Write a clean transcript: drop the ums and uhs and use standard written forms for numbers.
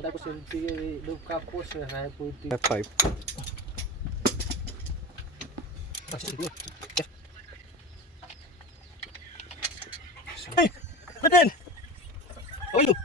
Tapos si Love Campos, na po ito. F5. Hey! Batin! Oh, yun!